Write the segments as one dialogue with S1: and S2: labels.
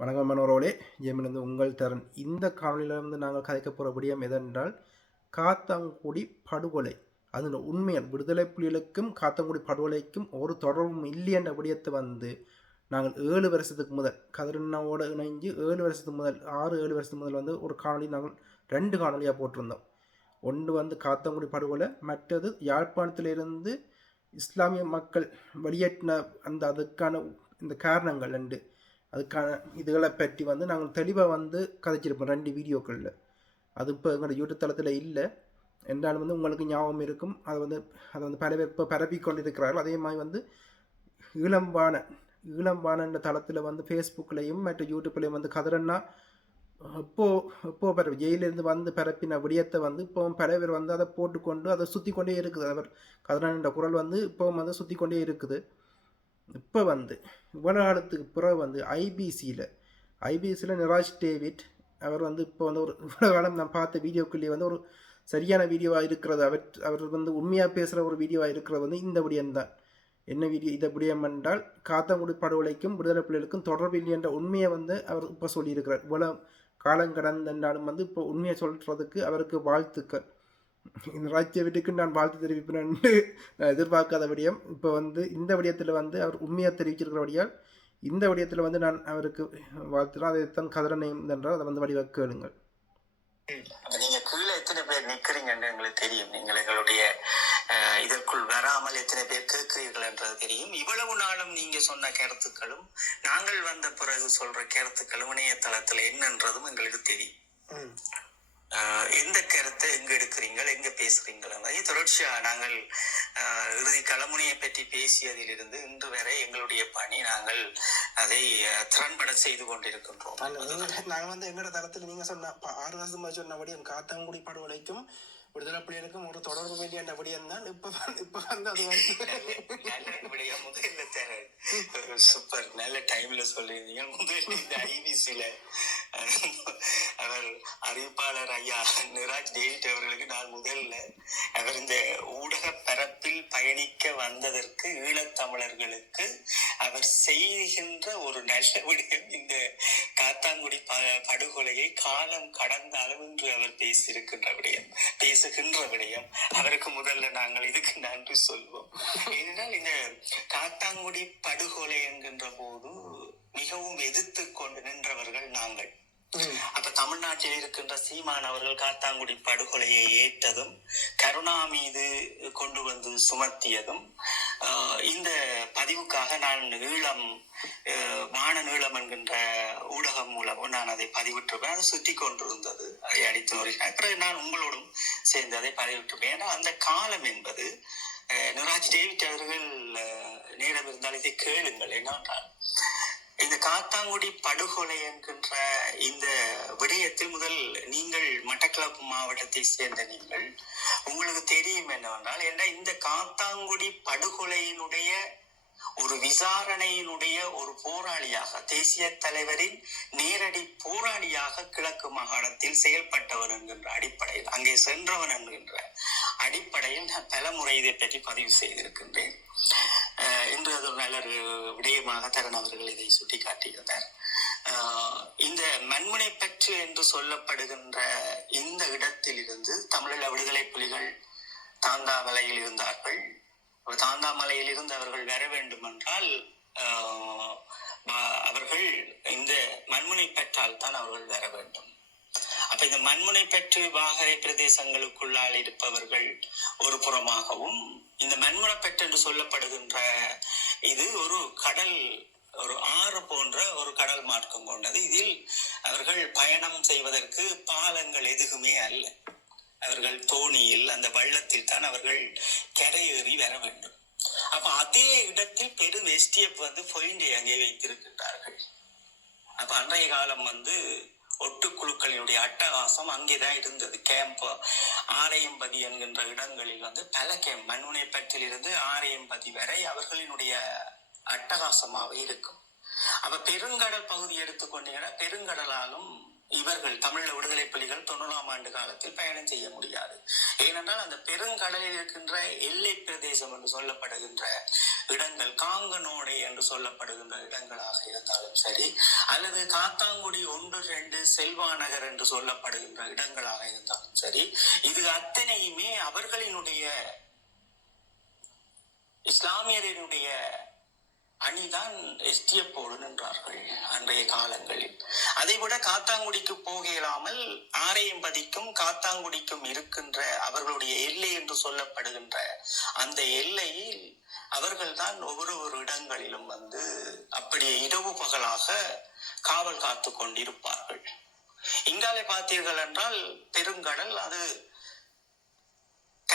S1: வணக்கம் மனோரோலே. ஜெமிலிருந்து உங்கள் தரன் இந்த காணொலியிலிருந்து நாங்கள் கதைக்க போகிற விடயம் எதென்றால் காத்தாங்குடி படுகொலை. அதில் உண்மையான. விடுதலை புலிகளுக்கும் காத்தாங்குடி படுகொலைக்கும் ஒரு தொடர்பும் இல்லை என்ற விடயத்தை வந்து நாங்கள் ஏழு வருஷத்துக்கு முதல் கதிரண்ணாவோட இணைஞ்சு ஏழு வருஷத்துக்கு முதல் ஆறு ஏழு வருஷத்துக்கு முதல் வந்து ஒரு காணொலி நாங்கள் ரெண்டு காணொலியாக போட்டிருந்தோம். ஒன்று வந்து காத்தாங்குடி படுகொலை மற்றது யாழ்ப்பாணத்திலிருந்து இஸ்லாமிய மக்கள் வெளியேற்றின அந்த அதுக்கான இந்த காரணங்கள் ரெண்டு. அதுக்கான இதுகளை பற்றி வந்து நாங்கள் தெளிவாக வந்து கதைச்சிருப்போம் ரெண்டு வீடியோக்களில். அது இப்போ எங்களோட யூடியூப் தளத்தில் இல்லை. என்றாலும் வந்து உங்களுக்கு ஞாபகம் இருக்கும். அதை வந்து அதை வந்து பரவி இப்போ பரப்பி கொண்டிருக்கிறார்கள் அதே மாதிரி வந்து ஈழம்பான ஈழம்பானன்ற தளத்தில் வந்து ஃபேஸ்புக்லேயும் மற்ற யூடியூப்லேயும் வந்து கதிரன்னா எப்போ எப்போ பரவி ஜெயிலிருந்து வந்து பரப்பின விடயத்தை வந்து இப்போ பரவர் வந்து அதை போட்டுக்கொண்டு அதை சுற்றி கொண்டே இருக்குது. அவர் கதிரன்ற குரல் வந்து இப்போவும் வந்து சுற்றி கொண்டே இருக்குது. இப்போ வந்து இவ்வளோ காலத்துக்கு பிறகு வந்து ஐபிசியில் ஐபிசியில் நிராஜ் டேவிட் அவர் வந்து இப்போ வந்து ஒரு இவ்வளோ காலம் நான் பார்த்த வீடியோக்குள்ளேயே வந்து ஒரு சரியான வீடியோவாக இருக்கிறது. அவர் அவர் வந்து உண்மையாக பேசுகிற ஒரு வீடியோவாக இருக்கிறது வந்து இந்த விடயம்தான் என்ன வீடியோ? இதை விடயம் என்றால் காத்தங்குடி படுகொலைக்கும் விடுதலை புலிகளுக்கும் தொடர்பில்லை என்ற உண்மையை வந்து அவர் இப்போ சொல்லியிருக்கிறார். இவ்வளோ காலம் கடந்தாலும் வந்து இப்போ உண்மையை சொல்கிறதுக்கு அவருக்கு வாழ்த்துக்கள். இந்த ராஜ்ய வீட்டுக்கு நான் வாழ்த்து தெரிவிப்பேன் நான் எதிர்பார்க்காத விடயம். இப்போ வந்து இந்த விடயத்தில் வந்து அவர் உண்மையாக தெரிவிச்சிருக்கிறபடியால் இந்த விடயத்தில் வந்து நான் அவருக்கு வாழ்த்துறேன். அதைத்தான் கதிரனையும் என்றால் அதை வந்து வடிவாக கேளுங்கள்.
S2: நீங்க கீழே எத்தனை பேர் நிக்கிறீங்கன்னு எங்களுக்கு தெரியும். நீங்கள் எங்களுடைய அஹ், இதற்குள் வராமல் எத்தனை பேர் கேட்கிறீர்கள் என்றது தெரியும். இவ்வளவு நாளும் நீங்க சொன்ன கருத்துக்களும் நாங்கள் வந்த பிறகு சொல்ற கருத்துக்களும் இணையதளத்துல என்னன்றதும் எங்களுக்கு தெரியும். எந்த கருத்தை எங்க எடுக்கிறீங்க? எங்க பேசுறீங்களா? தொடர்ச்சியா நாங்கள் அஹ், இறுதி களமுனையை பற்றி பேசியதிலிருந்து இன்று வரை எங்களுடைய பணி நாங்கள் அதை திறன்பட செய்து கொண்டிருக்கின்றோம்.
S1: நாங்கள் வந்து எங்களோட தரத்தில் நீங்க சொன்ன ஆறு வருஷமாக சொன்னபடி விடயம் காத்தாங்குடி படுகொலைக்கும் விடுதலை புலிகளுக்கும் ஒரு தொடர்பு வேண்டிய அந்த விடயம் தான் இப்போ இப்ப வந்து அது வந்து
S2: சூப்பர் நல்ல டைம்ல சொல்லியிருந்தீங்க. முதல் இந்த ஐபிசில அவர் அறிவிப்பாளர் ஐயா நிராஜ் டேவிட் அவர்களுக்கு நான் முதல்ல அவர் இந்த ஊடக பரப்பில் பயணிக்க வந்ததற்கு ஈழத்தமிழர்களுக்கு அவர் செய்கின்ற ஒரு நல்ல விடயம் இந்த காத்தாங்குடி படுகொலையை காலம் கடந்தாலும் இன்று அவர் பேசியிருக்கின்ற விடயம். பேசுகின்ற விடயம். அவருக்கு முதல்ல நாங்கள் இதுக்கு நன்றி சொல்வோம். ஏனென்றால் இந்த காத்தாங்குடி படுகொலை என்கின்ற போது மிகவும் எதிர்த்து கொண்டு நின்றவர்கள் நாங்கள். அப்ப தமிழ்நாட்டில் இருக்கின்ற சீமான் அவர்கள் காத்தாங்குடி படுகொலையை ஏற்றதும் கருணா மீது கொண்டு வந்து சுமத்தியதும் இந்த பதிவுக்காக நான் ஈழம் வான நீளம் என்கின்ற ஊடகம் மூலமும் நான் அதை பதிவிட்டிருப்பேன். அது சுற்றி கொண்டிருந்தது. அதை அடித்து வருகிறேன் பிறகு நான் உங்களோடும் சேர்ந்து அதை பதிவிட்டிருப்பேன். ஏன்னா அந்த காலம் என்பது நிராஜ் டேவிட் அவர்கள் நேரம் இருந்தால் இதை கேளுங்கள் என்னவென்றால் இந்த காத்தாங்குடி படுகொலை என்கின்ற இந்த விடயத்தில் முதல் நீங்கள் மட்டக்களப்பு மாவட்டத்தை சேர்ந்த நீங்கள் உங்களுக்கு தெரியும் என்னவென்றால் ஏன்னா இந்த காத்தாங்குடி படுகொலையினுடைய ஒரு விசாரணையினுடைய ஒரு போராளியாக தேசிய தலைவரின் நேரடி போராளியாக கிழக்கு மாகாணத்தில் செயல்பட்டவர் என்கின்ற அடிப்படையில் அங்கே சென்றவன் என்கின்ற அடிப்படையில் நான் பல முறை இதை பற்றி பதிவு செய்திருக்கின்றேன். இன்று அது ஒரு நல்ல விடயமாக தரன் அவர்கள் இதை சுட்டிக்காட்டியிருந்தார். இந்த மண்முனை பற்று என்று சொல்லப்படுகின்ற இந்த இடத்திலிருந்து தமிழீழ விடுதலை புலிகள் தாந்தா வலையில் இருந்தார்கள். தாந்தாமலையிலிருந்து அவர்கள் வர வேண்டும் என்றால் ஆஹ், அவர்கள் இந்த மண்முனை பெற்றால் தான் அவர்கள் வர வேண்டும். அப்ப இந்த மண்முனை பெற்று வாகரை பிரதேசங்களுக்குள்ளால் இருப்பவர்கள் ஒரு புறமாகவும் இந்த மண்முனை பெற்று என்று சொல்லப்படுகின்ற இது ஒரு கடல் ஒரு ஆறு போன்ற ஒரு கடல் மார்க்கம் கொண்டது. இதில் அவர்கள் பயணம் செய்வதற்கு பாலங்கள் எதுவுமே அல்ல. அவர்கள் தோணியில் அந்த வள்ளத்தில் தான் அவர்கள் கரையேறி வர வேண்டும். அப்ப அதே இடத்தில் பெரும் எஸ்டிஎஃப் வந்து பொயிண்டை அங்கே வைத்திருக்கின்றார்கள். அப்ப அன்றைய காலம் வந்து ஒட்டுக்குழுக்களினுடைய அட்டகாசம் அங்கேதான் இருந்தது. கேம்ப் ஆரையம்பதி என்கின்ற இடங்களில் வந்து பல கேம்ப் மண்முனைப்பற்றில் இருந்து ஆரையம்பதி வரை அவர்களினுடைய அட்டகாசமாக இருக்கும். அப்ப பெருங்கடல் பகுதி எடுத்துக்கொண்டீங்கன்னா பெருங்கடலாலும் இவர்கள் தமிழ விடுதலை புலிகள் தொண்ணூறாம் ஆண்டு காலத்தில் பயணம் செய்ய முடியாது. ஏனென்றால் அந்த பெருங்கடலில் இருக்கின்ற எல்லை பிரதேசம் என்று சொல்லப்படுகின்ற இடங்கள் காங்கனோடை என்று சொல்லப்படுகின்ற இடங்களாக இருந்தாலும் சரி அல்லது காத்தாங்குடி ஒன்று ரெண்டு செல்வாநகர் என்று சொல்லப்படுகின்ற இடங்களாக இருந்தாலும் சரி இது அத்தனையுமே அவர்களினுடைய இஸ்லாமியரினுடைய அணிதான் எஸ்டிஎப்போடு நின்றார்கள் அன்றைய காலங்களில். அதைவிட காத்தாங்குடிக்கு போக இயலாமல் ஆரையம்பதிக்கும் காத்தாங்குடிக்கும் இருக்கின்ற அவர்களுடைய எல்லை என்று சொல்லப்படுகின்ற அந்த எல்லையில் அவர்கள்தான் ஒவ்வொரு ஒரு இடங்களிலும் வந்து அப்படியே இரவு பகலாக காவல் காத்து கொண்டிருப்பார்கள். இங்காலே பார்த்தீர்கள் என்றால் பெருங்கடல் அது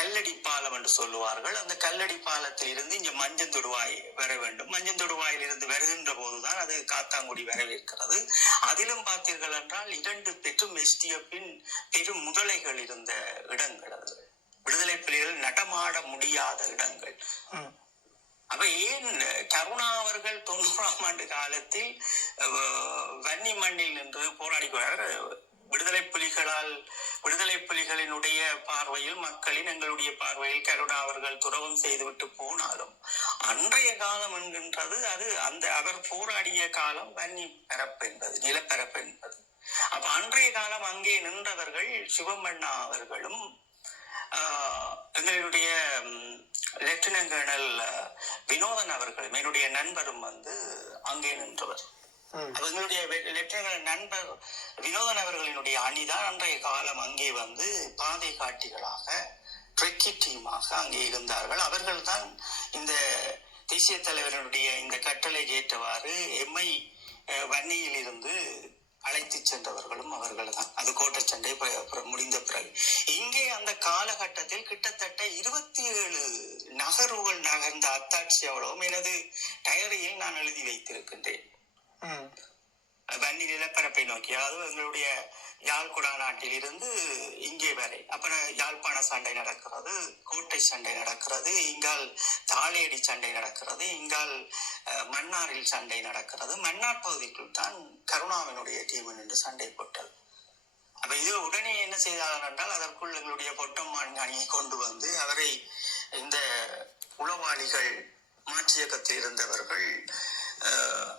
S2: கல்லடி பாலம் என்று சொல்லுவார்கள். அந்த கல்லடி பாலத்தில் இருந்து இங்க மஞ்சந்தொடுவாய் வர வேண்டும். மஞ்சந்தொடுவாயில் இருந்து வருகின்ற போதுதான் அது காத்தாங்குடி வரவேற்கிறது. அதிலும் பார்த்தீர்கள் என்றால் இரண்டு பெரும் எஸ்டிஎஃபின் பெரும் முதலைகள் இருந்த இடங்கள் அது. விடுதலை புலிகள் நடமாட முடியாத இடங்கள். அப்ப ஏன் கருணா அவர்கள் தொண்ணூறாம் ஆண்டு காலத்தில் வன்னி மண்ணில் நின்று போராடி விடுதலை புலிகளால் விடுதலை புலிகளினுடைய பார்வையில் மக்களின் எங்களுடைய பார்வையில் கருணா அவர்கள் துறவம் செய்துவிட்டு போனாலும் அன்றைய காலம் என்கின்றது அது அந்த அவர் போராடிய காலம் வன்னி பரப்பு என்பது நிலப்பரப்பு என்பது. அப்ப அன்றைய காலம் அங்கே நின்றவர்கள் சிவமண்ணா அவர்களும் ஆஹ், எங்களுடைய லெப்டினன்ட் கர்னல் வினோதன் அவர்களும் என்னுடைய நண்பரும் வந்து அங்கே நின்றவர். அவங்களுடைய லெப்டினன்ட் நண்பர் வினோதன் அவர்களினுடைய அணிதான் அன்றைய காலம் அங்கே வந்து பாதை காட்டிகளாக ட்ரெக்கி டீமாக அங்கே இருந்தார்கள். அவர்கள் தான் இந்த தேசிய தலைவரனுடைய இந்த கட்டளை ஏற்றவாறு எம்ஐ வன்னியில் இருந்து அழைத்து சென்றவர்களும் அவர்கள் தான் அது கோட்டை சண்டை முடிந்த பிறகு. இங்கே அந்த காலகட்டத்தில் கிட்டத்தட்ட இருபத்தி ஏழு நகர்வுகள் நகர்ந்த அத்தாட்சி அவ்வளவும் எனது டயரியில் நான் எழுதி வைத்திருக்கின்றேன். வன்னி நிலப்பரப்பை நோக்கி அதாவது எங்களுடைய யாழ்குடா நாட்டில் இருந்து இங்கே வரை. அப்புறம் யாழ்ப்பாண சண்டை நடக்கிறது கோட்டை சண்டை நடக்கிறது இங்கால் தாளேடி சண்டை நடக்கிறது இங்கால் மன்னாரில் சண்டை நடக்கிறது. மன்னார் பகுதிக்குள் தான் கருணாவினுடைய டீம் நின்று சண்டை போட்டது. அப்ப இது உடனே என்ன செய்தார்கள் என்றால் அதற்குள் எங்களுடைய பொட்டம்மான் அணியை கொண்டு வந்து அவரை இந்த உளவாளிகள் மாற்று இயக்கத்தில் இருந்தவர்கள்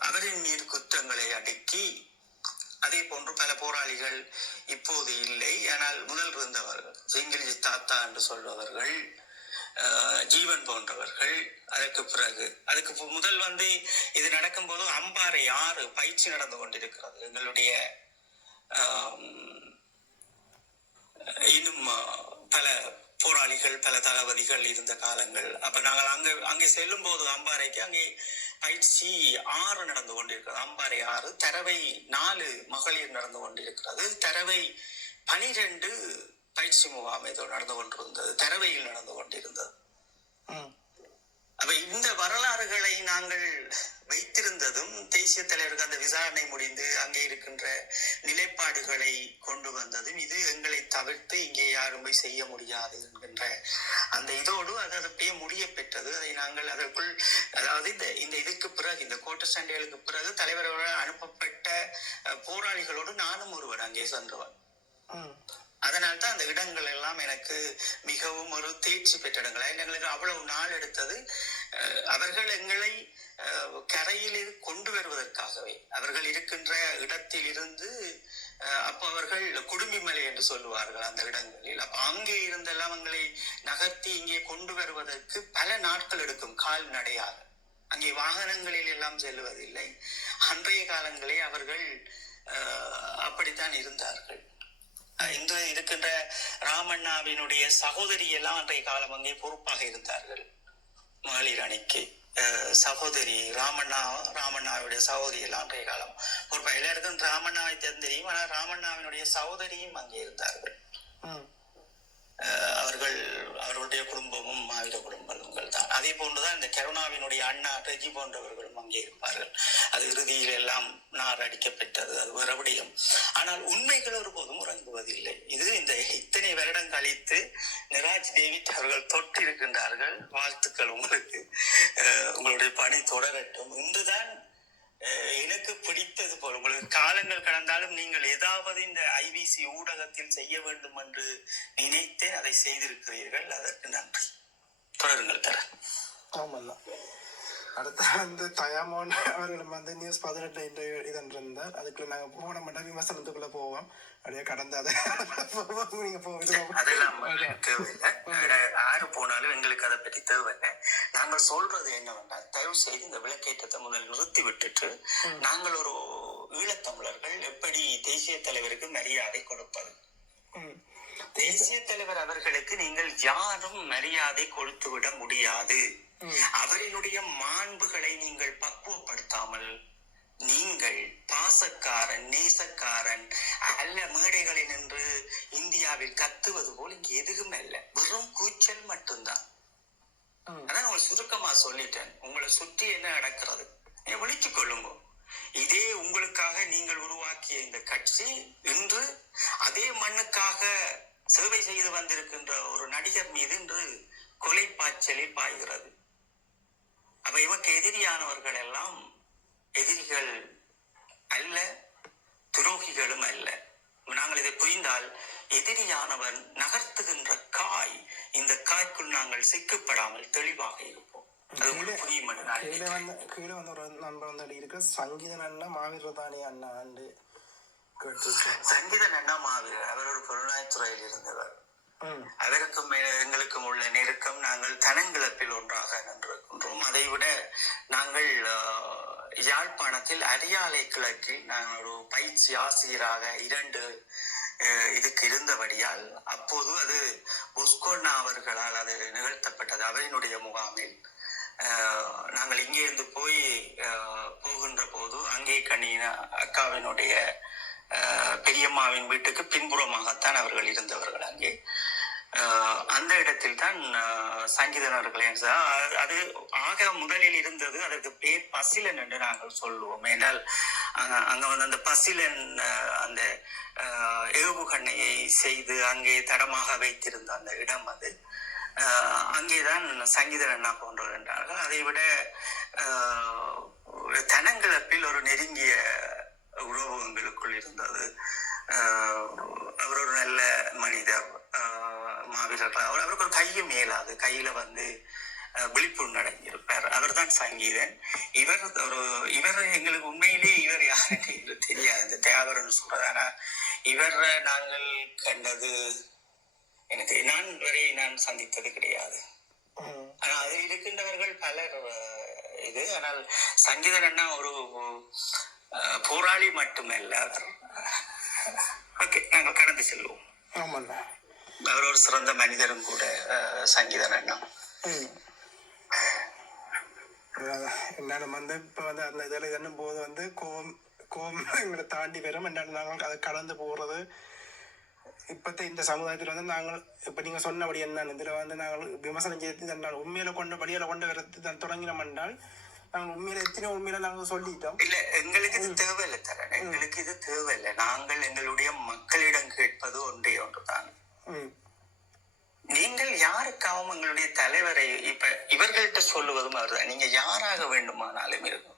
S2: அவரின் மீது குற்றங்களை அடுக்கி அதே போன்று பல போராளிகள் இப்போது இல்லை. ஆனால் முதல் இருந்தவர்கள் சிங்கிலி தாத்தா என்று சொல்பவர்கள் ஜீவன் போன்றவர்கள் அதற்கு பிறகு அதுக்கு முதல் வந்து இது நடக்கும்போது அம்பாறை ஆறு பயிற்சி நடந்து கொண்டிருக்கிறது. எங்களுடைய இன்னும் பல போராளிகள் பல தளபதிகள் இருந்த காலங்கள். அப்ப நாங்கள் அங்க அங்கே செல்லும் போது அம்பாறைக்கு அங்கே பயிற்சி ஆறு நடந்து கொண்டிருக்கிறது. அம்பாறை ஆறு தரவை நாலு மகளிர் நடந்து கொண்டிருக்கிறது. தரவை பனிரெண்டு பயிற்சி முகாம் ஏதோ நடந்து கொண்டிருந்தது. தரவையில் நடந்து கொண்டிருந்தது. அப்ப இந்த வரலாறுகளை நாங்கள் வைத்திருந்ததும் தேசிய தலைவருக்கு அந்த விசாரணை முடிந்து அங்கே இருக்கின்ற நிலைப்பாடுகளை கொண்டு வந்ததும் இது எங்களை தவிர்த்து இங்கே யாரும் போய் செய்ய முடியாது என்கின்ற அந்த இதோடு அது அது அப்படியே முடிய பெற்றது. அதை நாங்கள் அதற்குள் அதாவது இந்த இந்த இதுக்கு பிறகு இந்த கோட்ட சண்டைகளுக்கு பிறகு தலைவர்களால் அனுப்பப்பட்ட போராளிகளோடு நானும் ஒருவன் அங்கே சென்றவன் இடங்கள் எல்லாம் எனக்கு மிகவும் ஒரு தேர்ச்சி பெற்ற இடங்கள் எங்களுக்கு அவ்வளவு நாள் எடுத்தது. அவர்கள் எங்களை கரையில் இரு- கொண்டு வருவதற்காகவே. அவர்கள் இருக்கின்ற இடத்தில் இருந்து அப்போ அவர்கள் குடும்பிமலை என்று சொல்லுவார்கள் அந்த இடங்களில். அப்ப அங்கே இருந்தெல்லாம் எங்களை நகர்த்தி இங்கே கொண்டு வருவதற்கு பல நாட்கள் எடுக்கும் கால்நடையாக அங்கே வாகனங்களில் எல்லாம் செல்வதில்லை. அன்றைய காலங்களே அவர்கள் அப்படித்தான் இருந்தார்கள். இன்று இருக்கின்ற ராமண்ணாவினுடைய சகோதரி எல்லாம் அன்றைய காலம் அங்கே பொறுப்பாக இருந்தார்கள். மகளிர் அணிக்கு சகோதரி ராமண்ணா ராமண்ணாவுடைய சகோதரி எல்லாம் அன்றைய காலம் பொறுப்பாக. எல்லாருக்கும் ராமண்ணாவை தெரியும் ஆனால் ராமண்ணாவினுடைய சகோதரியும் அங்கே இருந்தார்கள். அவர்கள் அவர்களுடைய குடும்பமும் ஆயுத குடும்பங்கள் தான். அதே போன்றுதான் இந்த கருணாவினுடைய அண்ணா ரஜி போன்றவர்களும் அங்கே இருப்பார்கள். அது இறுதியில் எல்லாம் நார் அடிக்கப்பட்டது அது வேற விடயம். ஆனால் உண்மைகள் ஒருபோதும் உறங்குவதில்லை. இது இந்த இத்தனை வருடம் கழித்து நிராஜ் டேவிட் அவர்கள் தொட்டிருக்கின்றார்கள். வாழ்த்துக்கள் உங்களுக்கு. உங்களுடைய பணி தொடரட்டும். இன்றுதான் எனக்கு பிடித்தது போல. உங்களுக்கு காலங்கள் கடந்தாலும் நீங்கள் ஏதாவது இந்த ஐபிசி ஊடகத்தில் செய்ய வேண்டும் என்று நினைத்தேன். அதை செய்திருக்கிறீர்கள். அதற்கு நன்றி. தொடருங்கள் தர.
S3: ஆமாம் அடுத்து வந்து தயாமோன் அவர்களும் வந்து நியூஸ் பதினெட்டு இன்டர்வியூ இதன்றிருந்தார் அதுக்குள்ள நாங்கள் போன மாட்டோம் விமர்சனத்துக்குள்ள போவோம். அப்படியே கடந்து அதை போவோம். நீங்க போவோம்
S2: அதெல்லாம் அஹ், யாரு போனாலும் எங்களுக்கு அதை பற்றி தேவையில்லை. நாங்கள் சொல்றது என்னவென்றால் தயவு செய்து இந்த விளக்கேற்றத்தை முதல் நிறுத்தி விட்டுட்டு நாங்கள் ஒரு ஈழத்தமிழர்கள் எப்படி தேசிய தலைவருக்கு மரியாதை கொடுப்பது. தேசிய தலைவர் அவர்களுக்கு நீங்கள் யாரும் மரியாதை கொடுத்து விட முடியாது. அவரினுடைய மாண்புகளை நீங்கள் பக்குவப்படுத்தாமல் நீங்கள் பாசக்காரன் நேசக்காரன் அல்ல மேடைகளில் நின்று இந்தியாவில் கத்துவது போல் இங்க எதுவும் இல்லை வெறும் கூச்சல் மட்டும்தான். அதான் உங்களுக்கு சுருக்கமா சொல்லிட்டேன். உங்களை சுற்றி என்ன நடக்கிறது? நீங்க விழித்துக் கொள்ளுங்க. இதே உங்களுக்காக நீங்கள் உருவாக்கிய இந்த கட்சி இன்று அதே மண்ணுக்காக சேவை செய்து வந்திருக்கின்ற ஒரு நடிகர் மீது இன்று கொலை பாய்ச்சலில் பாய்கிறது. அப்ப இவக்கு எதிரியானவர்கள் எல்லாம் எதிரிகள் அல்ல துரோகிகளும் அல்ல. நாங்கள் இதை புரிந்தால் எதிரியானவன் நகர்த்துகின்ற காய் இந்த காய்க்குள் நாங்கள் சிக்கப்படாமல் தெளிவாக இருப்போம்.
S3: கீழே. வந்து கீழே வந்து ஒரு நண்பர் வந்து இருக்க சங்கீதன் அண்ணா மாவீரதானி அண்ணா ஆண்டு கேட்டிருக்கேன்
S2: சங்கீதன் அண்ணா மாவீரர் அவர் ஒரு புலனாய்த்துறையில் இருந்தவர்.
S3: ம்.
S2: எங்களுக்கும் உள்ள நெருக்கம் நாங்கள் தனங்கிழப்பில் ஒன்றாக நின்றிருக்கின்றோம். அதை விட நாங்கள் யாழ்ப்பாணத்தில் அரியாலை கிழக்கில் நாங்கள் ஒரு பயிற்சி ஆசிரியராக இரண்டு இதுக்கு இருந்தபடியால் அப்போது அது புஸ்கோண்ணா அவர்களால் அது நிகழ்த்தப்பட்டது. அவரினுடைய முகாமில் ஆஹ், நாங்கள் இங்கே இருந்து போய் ஆஹ், போகின்ற போது அங்கே கண்ணின அக்காவினுடைய பெரியம்மாவின் வீட்டுக்கு பின்புறமாகத்தான் அவர்கள் இருந்தவர்கள் அங்கே. அந்த இடத்தில் தான் சங்கீதனர்களே அது ஆக முதலில் இருந்தது அதற்கு பேர் பசிலன் என்று நாங்கள் சொல்லுவோம். என்றால் அங்க- வந்து அந்த பசிலன் அந்த ஏவுகணையை செய்து அங்கே தடமாக வைத்திருந்த அந்த இடம் அது. அங்கேதான் சங்கீதன் என்ன போன்றவர் என்றார்கள். அதை விட ஒரு தனங்கிழப்பில் ஒரு நெருங்கிய உறவு எங்களுக்குள் இருந்தது. அவர் ஒரு நல்ல மனிதர். மாவீரர் அவர் அவருக்கு ஒரு கையும் மேலாது கையில வந்து விழிப்புணர்வு அடைஞ்சிருப்பார் அவர் தான் சங்கீதன். இவர் ஒரு இவர் எங்களுக்கு உண்மையிலே இவர் என்று தெரியாது. தேவரன் சொல்றது ஆனா இவரை நாங்கள் கண்டது எனக்கு நான் வரை நான் சந்தித்தது கிடையாது. ஆனா அதில் இருக்கின்றவர்கள் பலர் இது. ஆனால் சங்கீதன் அண்ணா ஒரு போராளி மட்டுமல்ல. அவர் ஓகே நாங்கள் கடந்து செல்வோம்.
S3: ஆமாண்ணா.
S2: அவர் ஒரு சிறந்த மனிதரும் கூட சங்கீதன் அண்ணா.
S3: என்னாலும் வந்து இப்போ வந்து அந்த இதில் என்னும் போது வந்து கோவம் கோவம் எங்களை தாண்டி வரும். என்னால் நாங்கள் அதை கடந்து போகிறது இப்போத்த இந்த சமுதாயத்தில் வந்து நாங்கள் இப்போ நீங்கள் சொன்னபடி என்ன இதில் வந்து நாங்கள் விமர்சனம் செய்து என்றால் உண்மையில கொண்ட படியில் கொண்டு வரது தான் தொடங்கினோம் என்றால் நாங்கள் உண்மையில எத்தனை உண்மையில நாங்கள் சொல்லிட்டோம்.
S2: இல்ல எங்களுக்கு இது தேவையில்லை தரேன். எங்களுக்கு இது தேவையில்லை. நாங்கள் எங்களுடைய மக்களிடம் கேட்பது ஒன்றே ஒன்றுதான். நீங்கள் யாருக்காகவும் எங்களுடைய தலைவரை இப்ப இவர்கள்ட்ட சொல்லுவதும் அவர்தான். நீங்க யாராக வேண்டுமானாலும் இருக்கும்.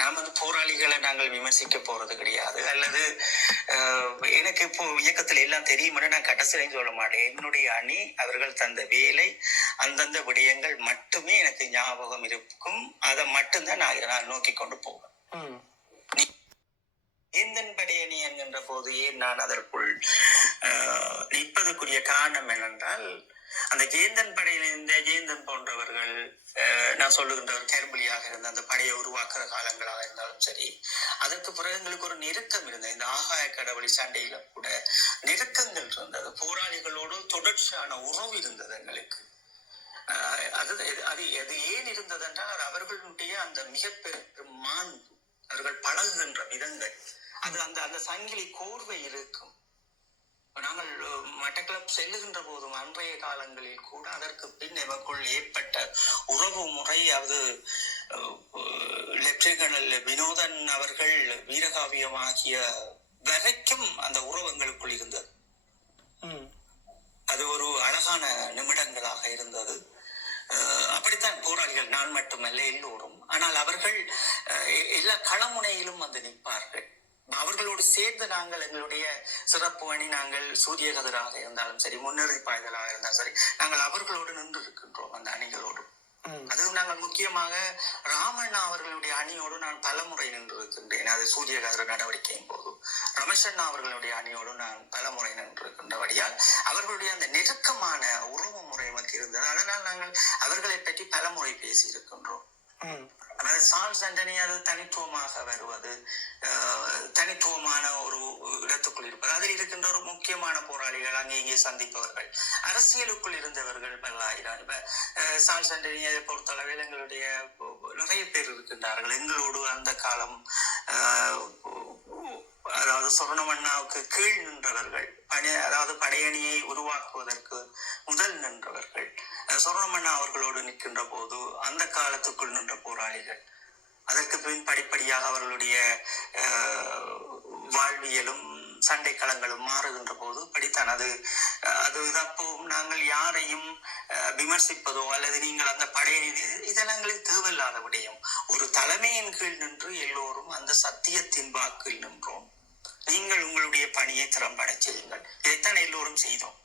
S2: நாம் வந்து போராளிகளை நாங்கள் விமர்சிக்க போறது கிடையாது. அல்லது எனக்கு இப்போ இயக்கத்துல எல்லாம் தெரியும்னு நான் கடைசியிலையும் சொல்ல மாட்டேன். என்னுடைய அணி அவர்கள் தந்த வேலை அந்தந்த விடயங்கள் மட்டுமே எனக்கு ஞாபகம் இருக்கும். அதை மட்டும்தான் நான் நான் நோக்கி கொண்டு போவேன்.
S3: ம்
S2: படையணி என்கின்ற போது ஏன் நான் அதற்குள் ஆஹ், நிற்பதற்குரிய காரணம் என்னென்றால் அந்த ஜேந்தன் படையில் இருந்த ஜேந்தன் போன்றவர்கள் ஆஹ், நான் சொல்லுகின்ற ஒரு கரும்பலியாக இருந்த அந்த படையை உருவாக்குற காலங்களாக இருந்தாலும் சரி அதற்கு பிறகு எங்களுக்கு ஒரு நெருக்கம் இருந்தது. இந்த ஆகாய கடவுளி சண்டையில கூட நெருக்கங்கள் இருந்தது. போராளிகளோடு தொடர்ச்சியான உறவு இருந்தது எங்களுக்கு. அது அது அது ஏன் இருந்தது என்றால் அது அவர்களுடைய அந்த மிகப்பெரும் மாண்பு. அவர்கள் பழகுகின்ற விதங்கள். அது அந்த அந்த சங்கிலி கோர்வை இருக்கும். நாங்கள் மட்டக்களப் செல்லுகின்ற போதும் அன்றைய காலங்களில் கூட அதற்கு பின் எமக்குள் ஏற்பட்ட உறவு முறை அது லெப்டினல் வினோதன் அவர்கள் வீரகாவியமாகிய வரைக்கும் அந்த உறவு எங்களுக்குள் இருந்தது அது ஒரு அழகான நிமிடங்களாக இருந்தது. அப்படித்தான் போராளிகள் நான் மட்டுமல்ல எல்லோரும். ஆனால் அவர்கள் எல்லா களமுனையிலும் வந்து நிற்பார்கள். அவர்களோடு சேர்ந்து நாங்கள் எங்களுடைய சிறப்பு அணி நாங்கள் சூரிய கதிராக இருந்தாலும் சரி முன்னேறி பாய்தலாக இருந்தாலும் சரி நாங்கள் அவர்களோடு நின்று இருக்கின்றோம் அந்த அணிகளோடு. அதுவும் நாங்கள் முக்கியமாக ராமண்ணா அவர்களுடைய அணியோடு நான் பலமுறை நின்று இருக்கின்றேன் அது சூரிய கதிர நடவடிக்கையின் போது ரமேஷண்ணா அவர்களுடைய அணியோடு நான் பலமுறை நின்று இருக்கின்றபடியால் அவர்களுடைய அந்த நெருக்கமான உறவு முறை நமக்கு இருந்தது அதனால் நாங்கள் அவர்களை பற்றி பலமுறை பேசி இருக்கின்றோம். அதாவது சால்ஸ் அண்டனி அது தனித்துவமாக வருவது தனித்துவமான ஒரு இடத்துக்குள் இருப்பது. அதில் இருக்கின்ற ஒரு முக்கியமான போராளிகள் அங்கே இங்கே சந்திப்பவர்கள் அரசியலுக்குள் இருந்தவர்கள் பல்லாயிரம் இப்ப அஹ், அண்டனியை பொறுத்தளவில் எங்களுடைய நிறைய பேர் இருக்கின்றார்கள். எங்களோடு அந்த காலம் அதாவது சொர்ணமண்ணாவுக்கு கீழ் நின்றவர்கள் பணி அதாவது படையணியை உருவாக்குவதற்கு முதல் நின்றவர்கள். சொர்ணமண்ணா அவர்களோடு நிற்கின்ற போது அந்த காலத்துக்குள் நின்ற போராளிகள். அதற்கு பின் படிப்படியாக அவர்களுடைய அஹ், வாழ்வியலும் சண்டை களங்களும் மாறுகின்ற போது படித்தான். அது அஹ், அது அப்போ நாங்கள் யாரையும் அஹ், விமர்சிப்பதோ அல்லது நீங்கள் அந்த படையணி இதெல்லாம் எங்களுக்கு தேவையில்லாத விடயம். ஒரு தலைமையின் கீழ் நின்று எல்லோரும் அந்த சத்தியத்தின் வாக்கில் நின்றோம். நீங்கள் உங்களுடைய பணியை திறம்பட செய்யுங்கள். இதைத்தான் எல்லோரும் செய்தோம்.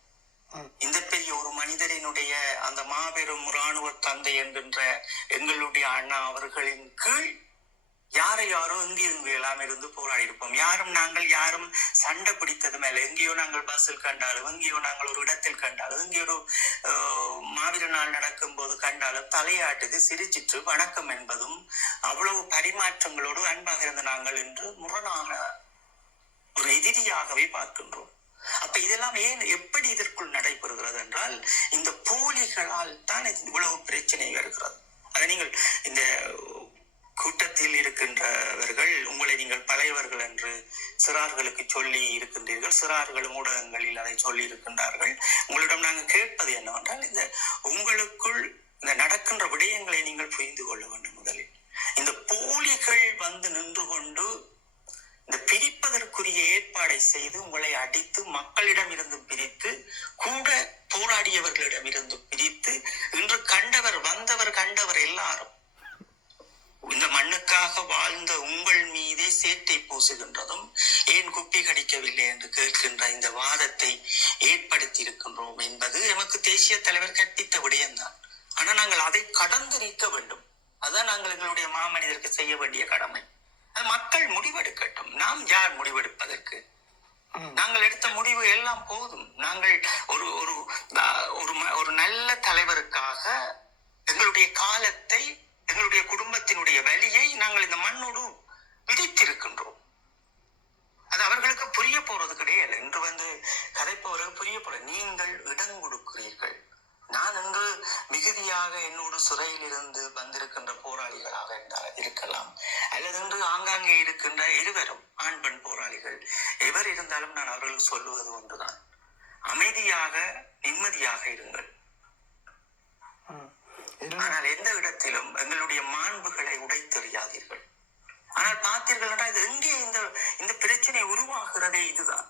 S2: இந்த பெரிய ஒரு மனிதரினுடைய அந்த மாபெரும் இராணுவ தந்தை என்கின்ற எங்களுடைய அண்ணா அவர்களின் கீழ் யாரை யாரோ இங்கே இங்கு எல்லாம் இருந்து போராடி இருப்போம் யாரும் நாங்கள் யாரும் சண்டை பிடித்தது மேல எங்கேயோ நாங்கள் பஸ்ஸில் கண்டாலும் எங்கேயோ நாங்கள் ஒரு இடத்தில் கண்டாலும் எங்கேயோ ஒரு மாவீர நாள் நடக்கும் போது கண்டாலும் தலையாட்டுது சிரிச்சிட்டு வணக்கம் என்பதும் அவ்வளவு பரிமாற்றங்களோடு அன்பாக இருந்த நாங்கள் என்று முரணாக ஒரு எதிரியாகவே பார்க்கின்றோம். அப்ப இதெல்லாம் ஏன் எப்படி இதற்குள் நடைபெறுகிறது என்றால் இந்த போலிகளால் தான் இது இவ்வளவு பிரச்சனை வருகிறது. அதை நீங்கள் இந்த கூட்டத்தில் இருக்கின்றவர்கள் உங்களை நீங்கள் பழையவர்கள் என்று சிறார்களுக்கு சொல்லி இருக்கின்றீர்கள் சிறார்களும் ஊடகங்களில் அதை சொல்லி இருக்கின்றார்கள். உங்களிடம் நாங்கள் கேட்பது என்னவென்றால் இந்த உங்களுக்குள் இந்த நடக்கின்ற விடயங்களை நீங்கள் புரிந்து கொள்ள வேண்டும் முதலில். இந்த போலிகள் வந்து நின்று கொண்டு பிரிப்பதற்குரிய ஏற்பாடை செய்து உங்களை அடித்து மக்களிடம் இருந்து பிரித்து கூட போராடியவர்களிடம் இருந்து பிரித்து இன்று கண்டவர் வந்தவர் கண்டவர் எல்லாரும் இந்த மண்ணுக்காக வாழ்ந்த உங்கள் மீதே சேற்றை பூசுகின்றதும் ஏன் குப்பி கடிக்கவில்லை என்று கேட்கின்ற இந்த வாதத்தை ஏற்படுத்தி இருக்கின்றோம் என்பது எமக்கு தேசிய தலைவர் கற்பித்த விடயம்தான். ஆனா நாங்கள் அதை கடந்து நிற்க வேண்டும். அதான் நாங்கள் எங்களுடைய மாமனிதருக்கு செய்ய வேண்டிய கடமை. மக்கள் முடிவெடுக்கட்டும். நாம் யார் முடிவெடுப்பதற்கு. நாங்கள் எடுத்த முடிவு எல்லாம் போதும். நாங்கள் ஒரு ஒரு ஒரு ஒரு நல்ல தலைவருக்காக எங்களுடைய காலத்தை எங்களுடைய குடும்பத்தினுடைய வலியை நாங்கள் இந்த மண்ணோடு விதித்திருக்கின்றோம். அது அவர்களுக்கு புரிய போறது கிடையாது. இன்று வந்து கதைப்பவர்கள் புரிய போற நீங்கள் இடம் கொடுக்கிறீர்கள். நான் இன்று மிகுதியாக என்னோடு சிறையில் இருந்து வந்திருக்கின்ற போராளிகளாக இருந்தால் இருக்கலாம். அல்லது ஆங்காங்கே இருக்கின்ற இருவரும் ஆண் பெண் போராளிகள். எவர் இருந்தாலும் நான் அவர்களுக்கு சொல்லுவது ஒன்றுதான். அமைதியாக நிம்மதியாக இருங்கள். ஆனால் எந்த இடத்திலும் எங்களுடைய மாண்புகளை உடைத்தெறியாதீர்கள். ஆனால் பார்த்தீர்கள் என்றால் இது எங்கே இந்த இந்த பிரச்சனை உருவாகிறதே இதுதான்.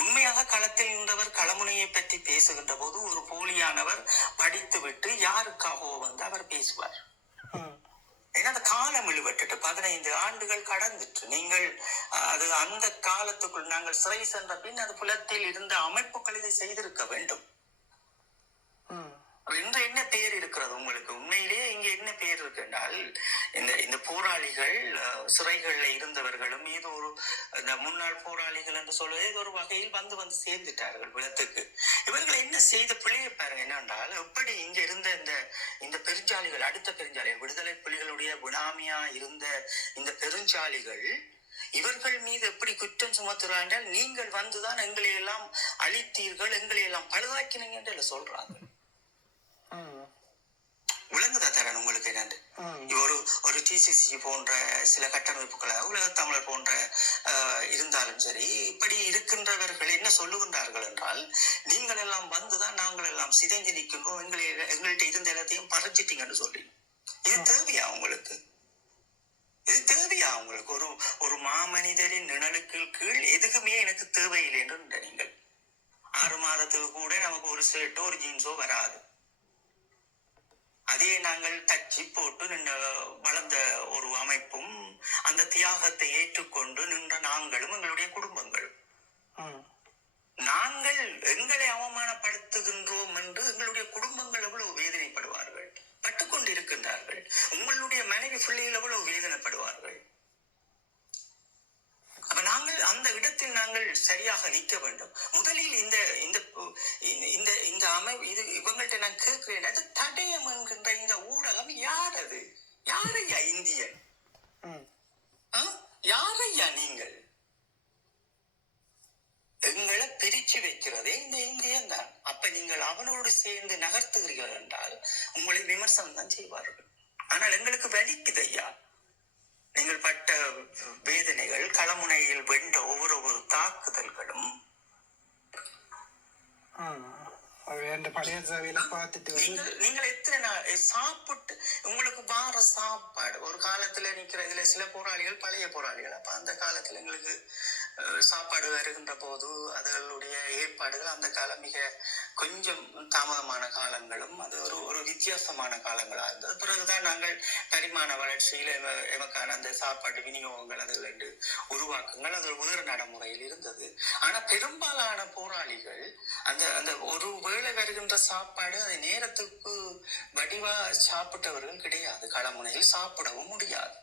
S2: உண்மையாக களத்தில் நின்றவர் களமுனையை பற்றி பேசுகின்ற போது ஒரு போலியானவர் படித்துவிட்டு யாருக்காகவோ வந்து அவர் பேசுவார். ஏன்னா அந்த காலம் இழுபட்டுட்டு பதினைந்து ஆண்டுகள் கடந்துட்டு நீங்கள் அது அந்த காலத்துக்குள் நாங்கள் சிறை சென்ற பின் அது புலத்தில் இருந்த அமைப்புகள் இதை செய்திருக்க வேண்டும். இன்று என்ன பெயர் இருக்கிறது உங்களுக்கு? உண்மையிலேயே இங்க என்ன பெயர் இருக்கு என்றால் இந்த இந்த போராளிகள் அஹ், சிறைகள்ல இருந்தவர்களும் இது ஒரு இந்த முன்னாள் போராளிகள் என்று சொல்வது இது ஒரு வகையில் வந்து வந்து சேர்ந்துட்டார்கள் விளத்துக்கு இவர்கள் என்ன செய்த பிள்ளையை பாருங்க என்னென்றால் எப்படி இங்க இருந்த இந்த இந்த பெருஞ்சாலிகள் அடுத்த பெருஞ்சாலிகள் விடுதலை புலிகளுடைய குணாமியா இருந்த இந்த பெருஞ்சாலிகள் இவர்கள் மீது எப்படி குற்றம் சுமத்துறாங்க நீங்கள் வந்துதான் எங்களை எல்லாம் அழித்தீர்கள் எங்களை எல்லாம் பழுதாக்கினீங்க என்று சொல்றாங்க. விளங்குதா தரன் உங்களுக்கு என்னண்டு. ஒரு ஒரு டிசிசி போன்ற சில கட்டமைப்புகளை உலகத்தமிழர் போன்ற இருந்தாலும் சரி இப்படி இருக்கின்றவர்கள் என்ன சொல்லுகின்றார்கள் என்றால் நீங்கள் எல்லாம் வந்துதான் நாங்கள் எல்லாம் சிதைந்து நிற்கின்றோம் எங்களை எங்கள்கிட்ட இருந்த எல்லாத்தையும் பறிச்சிட்டீங்கன்னு சொல்லி. இது தேவையா உங்களுக்கு? இது தேவையா உங்களுக்கு? ஒரு ஒரு மாமனிதரின் நிழலுக்கு கீழ் எதுக்குமே எனக்கு தேவையில்லை என்று நீங்கள் ஆறு மாதத்துக்கு கூட நமக்கு ஒரு ஷர்ட்டோ ஒரு ஜீன்ஸோ வராது. அதே நாங்கள் தச்சு போட்டு நின்ற வளர்ந்த ஒரு அமைப்பும் அந்த தியாகத்தை ஏற்றுக்கொண்டு நின்ற நாங்களும் எங்களுடைய குடும்பங்களும் நாங்கள் எங்களை அவமானப்படுத்துகின்றோம் என்று எங்களுடைய குடும்பங்கள் எவ்வளவு வேதனைப்படுவார்கள் பட்டுக்கொண்டு இருக்கின்றார்கள் உங்களுடைய மனைவி பிள்ளைகள் எவ்வளவு வேதனைப்படுவார்கள். நாங்கள் அந்த இடத்தில் நாங்கள் சரியாக நிற்க வேண்டும். முதலில் இந்த இந்த இந்த இந்த அமைப்பு இது இவங்கள்ட்ட நான் கேட்கிறேன். அது தடயம் என்கின்ற இந்த ஊடகம் யார் அது யாரையா இந்தியன்? யாரையா நீங்கள்? எங்களை பிரிச்சு வைக்கிறதே. இந்த இந்தியன் தான் அப்ப நீங்கள் அவனோடு சேர்ந்து நகர்த்துகிறீர்கள் என்றால் உங்களை விமர்சனம் தான் செய்வார்கள். ஆனால் எங்களுக்கு வலிக்குது ஐயா. நீங்கள் பட்ட வேதனைகள் களமுனையில் வென்ற ஒவ்வொரு ஒரு தாக்குதல்களும். நீங்கள் எத்தனை நாள் சாப்பிட்டு உங்களுக்கு வார சாப்பாடு ஒரு காலத்துல நிக்கிற இதுல சில போராளிகள் பழைய போராளிகள் அப்ப அந்த காலத்துல எங்களுக்கு சாப்பாடு வருகின்ற போது அதனுடைய ஏற்பாடுகள் அந்த காலம் மிக கொஞ்சம் தாமதமான காலங்களும் அது ஒரு ஒரு வித்தியாசமான காலங்களாக இருந்தது. பிறகுதான் நாங்கள் பரிமாண வளர்ச்சியில எமக்கான அந்த சாப்பாடு விநியோகங்கள் அதில் என்று உருவாக்குங்கள் அது ஒரு வேறு நடைமுறையில் இருந்தது. ஆனால் பெரும்பாலான போராளிகள் அந்த அந்த ஒரு வேளை வருகின்ற சாப்பாடு அதை நேரத்துக்கு வடிவா சாப்பிட்டவர்கள் கிடையாது. களமுனையில் சாப்பிடவும் முடியாது.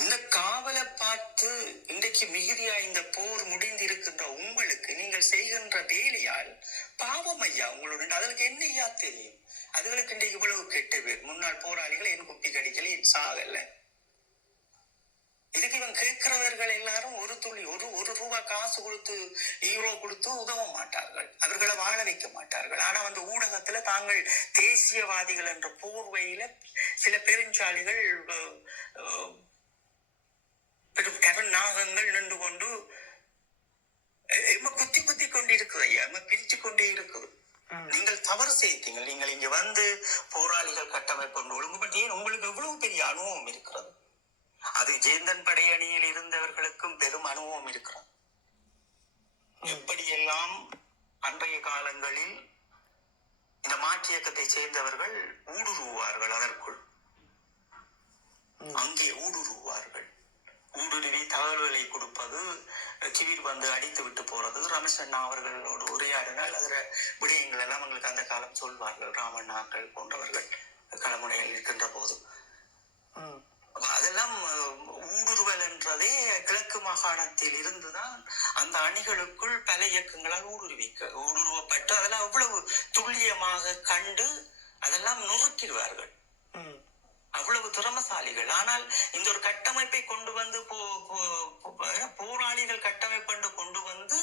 S2: இந்த காவலை பார்த்து இன்றைக்கு மிகுதியா இந்த போர் முடிந்து இருக்கின்ற உங்களுக்கு நீங்கள் செய்கின்ற வேலையால் பாவம் ஐயா உங்களுடன் அதற்கு என்ன ஐயா தெரியும்? அதுகளுக்கு இன்றைக்கு இவ்வளவு கெட்ட பேர். முன்னாள் போராளிகள் என் குப்பி கடிக்கல என் சாகல இதுக்கு இவன் கேட்கிறவர்கள் எல்லாரும் ஒரு துளி ஒரு ஒரு ரூபா காசு கொடுத்து ஈரோ கொடுத்து உதவ மாட்டார்கள். அவர்களை வாழ வைக்க மாட்டார்கள். ஆனா அந்த ஊடகத்துல தாங்கள் தேசியவாதிகள் என்ற போர்வையில சில பெருஞ்சாலிகள் பெரும் கரண் நாகங்கள் நின்று கொண்டு எம்ம குத்தி குத்தி கொண்டு இருக்குது ஐயா எம்ம பிரிச்சு கொண்டே இருக்குது. நீங்கள் தவறு செய்தீங்க நீங்கள் இங்க வந்து போராளிகள் கட்டமைப்பு ஏன் உங்களுக்கு எவ்வளவு பெரிய அனுபவம் இருக்கிறது? அது ஜேந்தன் படையணியில் இருந்தவர்களுக்கும் பெரும் அனுபவம் இருக்கிறது. எப்படியெல்லாம் அன்றைய காலங்களில் இந்த மாற்று இயக்கத்தை சேர்ந்தவர்கள் ஊடுருவார்கள் அதற்குள். அங்கே ஊடுருவார்கள் கிவிர் வந்து அடித்து விட்டு போறது. ரமேஷ் அண்ணா அவர்களோடு உரையாடினால் அதுல விடயங்கள் எல்லாம் எங்களுக்கு அந்த காலம் சொல்வார்கள். ராமண்ணாக்கள் போன்றவர்கள் களமுனையில் இருக்கின்ற போது. அதெல்லாம் ஊடுருவல் என்றதே கிழக்கு மாகாணத்தில் இருந்துதான் அந்த அணிகளுக்குள் பல இயக்கங்களால் ஊடுருவிக்க ஊடுருவப்பட்டு அதெல்லாம் அவ்வளவு துல்லியமாக கண்டு அதெல்லாம் நுறுக்கிடுவார்கள். அவ்வளவு திறமசாலிகள். ஆனால் இந்த ஒரு கட்டமைப்பை கொண்டு வந்து போராளிகள் கட்டமைப்பு கொண்டு வந்து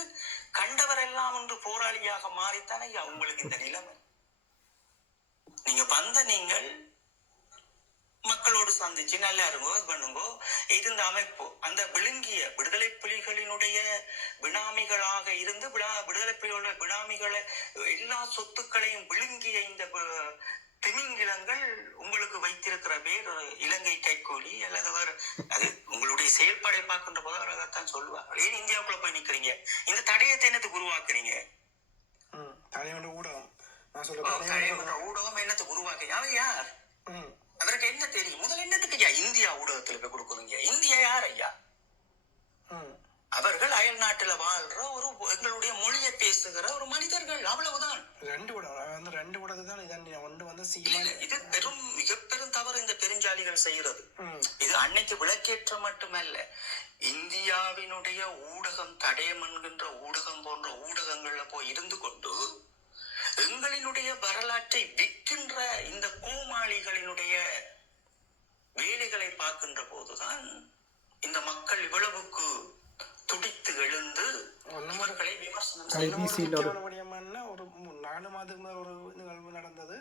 S2: கண்டவரெல்லாம் ஒன்று போராளியாக மாறித்தானே? உங்களுக்கு இந்த நிலைமை. நீங்க வந்த நீங்கள் மக்களோடு சந்திச்சு நல்லா இருங்கோ இது பண்ணுங்கோ இருந்த அமைப்பு அந்த விழுங்கிய விடுதலை புலிகளினுடைய பினாமிகளாக இருந்து விடா- விடுதலை புலிகளோட பினாமிகளை எல்லா சொத்துக்களையும் விழுங்கிய இந்த திமிங்கிலங்கள் உங்களுக்கு வைத்திருக்கிற பேர் இலங்கை கைக்கூலி அல்லது வேறு அது உங்களுடைய செயல்பாடை பார்க்கின்ற போது அவர் அதைத்தான் சொல்லுவாங்க ஏன் இந்தியாவுக்குள்ள போய் நிக்கிறீங்க? இந்த தடயத்தை என்னத்துக்கு உருவாக்குறீங்க?
S3: ஊடகம். நான் சொல்ல
S2: ஊடகம். என்னத்துக்கு உருவாக்குறீங்க? அவன் யார்? அவருக்கு என்ன தெரியும்? முதல்ல என்னத்துக்கு ஐயா? இந்தியா ஊடகத்துல போய் கொடுக்குறீங்க. இந்தியா யார் ஐயா? அவர்கள் அயல் நாட்டுல வாழ்ற ஒரு எங்களுடைய மொழியை பேசுகிற ஒரு மனிதர்கள். அவ்வளவுதான்.
S3: ரெண்டு வந்து ரெண்டு ஊடகம் தான் இதான் ஒன்று வந்து
S2: இது பெரும் மிக பெரும் தவறு இந்த பெருஞ்சாலிகள் செய்யறது இது அன்னைக்கு விளக்கேற்றம் மட்டுமல்ல. இந்தியாவினுடைய ஊடகம் தடயம் என்கின்ற ஊடகம் போன்ற ஊடகங்கள்ல போய் இருந்து கொண்டு எங்களினுடைய வரலாற்றை விற்கின்ற இந்த கோமாளிகளினுடைய வேலைகளை பார்க்கின்ற போதுதான் இந்த மக்கள் இவ்வளவுக்கு துடித்து எழுந்து இவர்களை விமர்சனம் செய்ய
S1: கைபேசியில் ஒரு
S3: நாலு மாதம் ஒரு நிகழ்வு நடந்தது.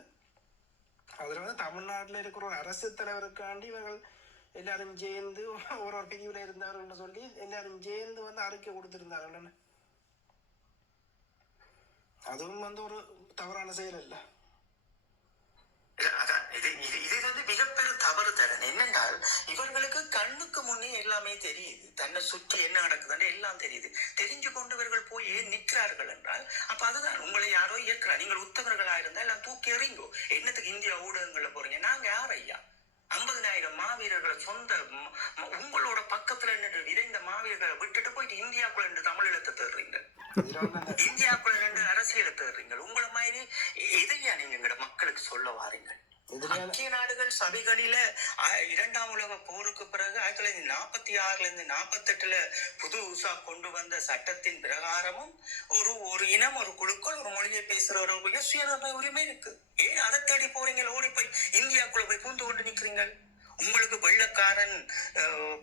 S3: அதுல வந்து தமிழ்நாட்டுல இருக்கிற ஒரு அரசு தலைவருக்காண்டி இவர்கள் எல்லாரும் சேர்ந்து ஒரு ஒரு பிரிவுல இருந்தவர்கள்னு சொல்லி எல்லாரும் சேர்ந்து வந்து அறிக்கை கொடுத்திருந்தார்கள் அதுவும் வந்து ஒரு தவறான செயல் இல்ல
S2: இது தரேன் என்னென்றால் இவர்களுக்கு கண்ணுக்கு முன்னே எல்லாமே தெரியுது. தன்னை சுற்றி என்ன நடக்குதுன்னு எல்லாம் தெரியுது. தெரிஞ்சு கொண்டு இவர்கள் போய் ஏன் நிற்கிறார்கள் என்றால் அப்ப அதுதான் உங்களை யாரோ இயக்குறார் நீங்கள் உத்தவர்களா இருந்தால் எல்லாம் தூக்கி எறிங்கோ. என்னத்துக்கு இந்தியா ஊடகங்கள்ல போறீங்க? நாங்க யார் ஐயா? ஐம்பதினாயிரம் மாவீரர்களை சொந்த உங்களோட பக்கத்துல நின்று விரைந்த மாவீரர்களை விட்டுட்டு போயிட்டு இந்தியாக்குள்ள நின்று தமிழீழத்தை தேடுறீங்க. இந்தியாக்குள்ள நின்று அரசியலை தேடுறீங்க. உங்களை மாதிரி எதையா நீங்க எங்கட மக்களுக்கு சொல்ல வாரீங்க? முக்கிய நாடுகள் சபைகளில இரண்டாம் உலக போருக்கு பிறகு ஆயிரத்தி தொள்ளாயிரத்தி நாற்பத்தி ஆறுல இருந்து நாற்பத்தி எட்டுல உஷா கொண்டு வந்த சட்டத்தின் பிரகாரமும் ஒரு ஒரு இனம் ஒரு குழுக்கள் ஒரு மொழியை பேசுறவர்களுடைய சுயநிர்ணய உரிமை இருக்கு. ஏன் அதை தேடி போறீங்க? ஓடி போய் இந்தியாக்குள்ள போய் பூந்து கொண்டு நிக்கிறீங்க உங்களுக்கு வெள்ளக்காரன்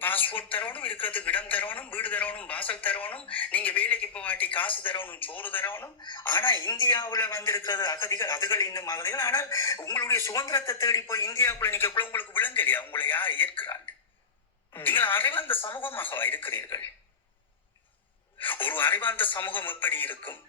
S2: பாஸ்போர்ட் தரணும் இருக்கிறதுக்கு இடம் தரணும் வீடு தரணும் வாசல் தரணும் நீங்க வேலைக்கு போகாட்டி காசு தரணும் சோறு தரணும். ஆனா இந்தியாவுல வந்திருக்கிறது அகதிகள் அதுகள் இன்னும் அகதிகள். ஆனால் உங்களுடைய சுதந்திரத்தை தேடி போய் இந்தியாவுக்குள்ள நிக்கக்குள்ள உங்களுக்கு விளங்கலையா உங்களை யார் ஏற்கிறாங்க நீங்கள் அறிவார்ந்த சமூகமாக இருக்கிறீர்கள்? ஒரு அறிவார்ந்த சமூகம் எப்படி இருக்கும்?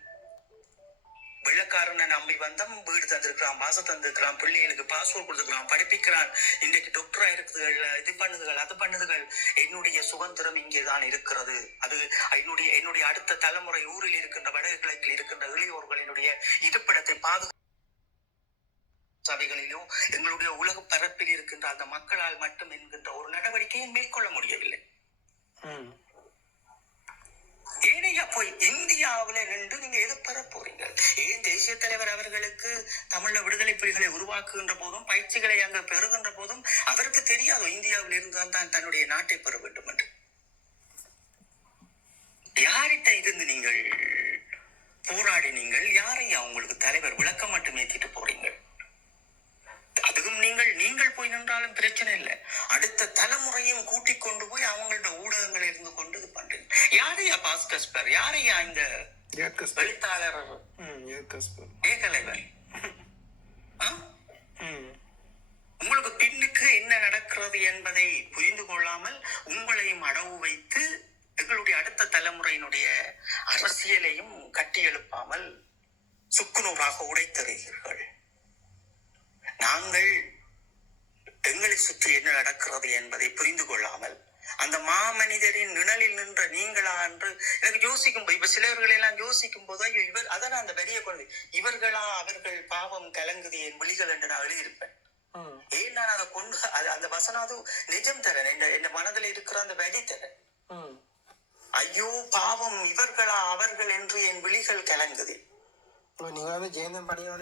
S2: வெள்ளக்காரனை நம்பி வந்தம் வீடு தந்திருக்கிறான் வாசம் தந்திருக்கிறான் பிள்ளைகளுக்கு பாஸ்போர்ட் கொடுத்துருக்கிறான் படிப்பிக்கிறான். இன்றைக்கு டாக்டரா இருக்குதுகள் இது பண்ணுதுகள் அது பண்ணுதுகள். என்னுடைய சுதந்திரம் இங்கேதான் இருக்கிறது. அது என்னுடைய என்னுடைய அடுத்த தலைமுறை ஊரில் இருக்கின்ற வடகிழக்கில் இருக்கின்ற இளையோர்களினுடைய இருப்பிடத்தை பாதுகா சபைகளிலும் எங்களுடைய உலக பரப்பில் இருக்கின்ற அந்த மக்களால் மட்டும் என்கின்ற ஒரு நடவடிக்கையை மேற்கொள்ள முடியவில்லை. போய் இந்தியாவுல நின்று நீங்க எது பெற போறீங்க? ஏன் தேசிய தலைவர் அவர்களுக்கு தமிழ்ல விடுதலை புலிகளை உருவாக்குகின்ற போதும் பயிற்சிகளை அங்க பெறுகின்ற போதும் அவருக்கு தெரியாதோ இந்தியாவில் இருந்தால் தான் தன்னுடைய நாட்டை பெற வேண்டும் என்று? யார்கிட்ட இருந்து நீங்கள் போராடினீங்கள்? யாரையா உங்களுக்கு தலைவர் விளக்கம் மட்டும் ஏற்றிட்டு போறீங்க? அதுவும் நீங்கள் நீங்கள் போய் நின்றாலும் பிரச்சனை இல்லை. அடுத்த தலைமுறையும் கூட்டிக் கொண்டு போய் அவங்களோட ஊடகங்கள் இருந்து கொண்டு இது யாரையா பாஸ்கஸ்பர் யாரையா இந்த. எழுத்தாளர். உங்களுக்கு பின்னுக்கு என்ன நடக்கிறது என்பதை புரிந்து கொள்ளாமல் உங்களையும் அடவு வைத்து எங்களுடைய அடுத்த தலைமுறையினுடைய அரசியலையும் கட்டியெழுப்பாமல் சுக்குநூறாக உடைத்தெறிகிறீர்கள் நாங்கள் எங்களை சுற்றி என்ன நடக்கிறது என்பதை புரிந்து கொள்ளாமல் அந்த மாமனிதரின் நிழலில் நின்ற நீங்களா என்று எனக்கு யோசிக்கும் போது இப்ப சிலர்கள் எல்லாம் யோசிக்கும் போது ஐயோ இவர் அதான் அந்த வரிய கொண்டு இவர்களா அவர்கள் பாவம் கலங்குது என் விழிகள் என்று நான் எழுதியிருப்பேன். ஏன் நான் அதை கொண்டு அது அந்த வசனம் அது நிஜம் தரேன். என் என் மனதில் இருக்கிற அந்த வழி தரேன். ஐயோ பாவம் இவர்களா அவர்கள் என்று என் விழிகள் கலங்குது.
S3: இப்ப நீங்க வந்து ஜெயந்தன் பணியோட